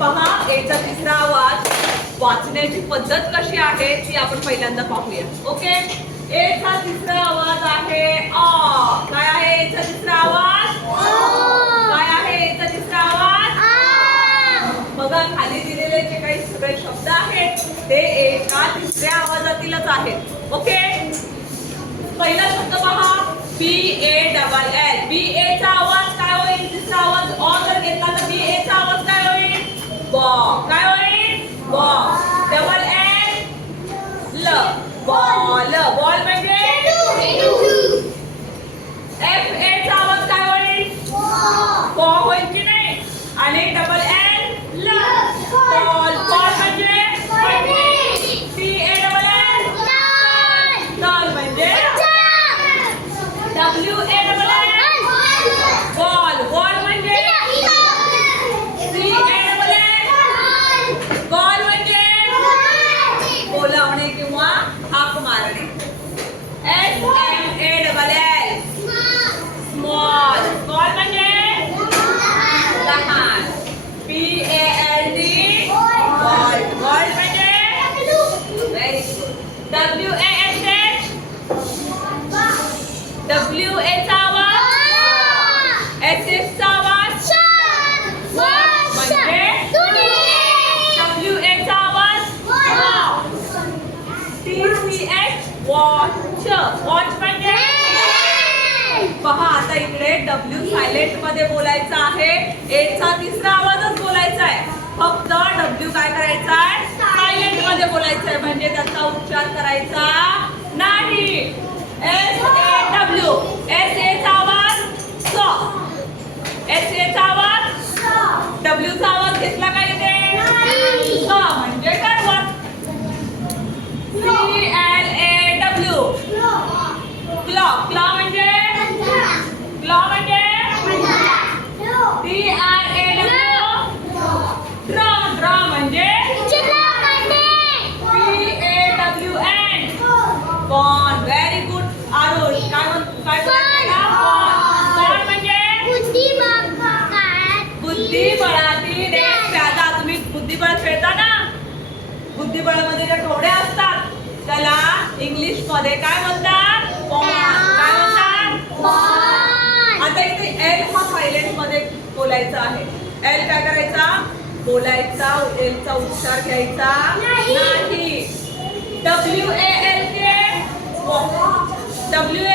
पहा एचा तिसरा आवाज. वाचण्याची पद्धत कशी आहे ती आपण पहिल्यांदा पाहूया. ओके? एचा तिसरा आवाज आहे अ. काय आहे एचा तिसरा आवाज? काय आहे एचा तिसरा आवाज? बघा खाली दिलेले जे काही सगळे शब्द आहेत ते एका तिसऱ्या आवाजातीलच आहेत. ओके? बॉल बॉल म्हणजे? एफ ए चा आवाज काय होईल? ब होईल की नाही? आणि डबल एल ल बॉल बॉल म्हणजे? T A double L doll म्हणजे? W A double L ball ball म्हणजे C A double L ball म्हणजे बोलावणे किंवा हाक मारणे S M A double L small small म्हणजे लहान P A L D ball ball म्हणजे very good W A S H W A चा आवाज एस एस चा आवाज डब्ल्यू ए चा आवाज T C H watch watch म्हणजे पहा आता इकडे डब्ल्यू सायलेंट मध्ये बोलायचं आहे. एचा तिसरा आवाजच बोलायचा आहे. फक्त डब्ल्यू काय करायचा आहे? सायलेंटमध्ये बोलायचं आहे. म्हणजे त्याचा उच्चार करायचा नाही. एस ए डब्ल्यू एस कॉन व्हेरी गुड आरुष काय म्हण काय म्हणजे? बुद्धिबळातील प्यादा तुम्ही बुद्धिबळ खेळता ना? बुद्धिबळामध्ये ज्या ठोड्या असतात त्याला इंग्लिशमध्ये काय म्हणतात? पॉन काय म्हणतात? आता इथे एल हा सायलेंटमध्ये बोलायचा आहे. एल काय करायचा? बोलायचा एल चा उच्चार घ्यायचा. नाही. नाही. W A L 6 W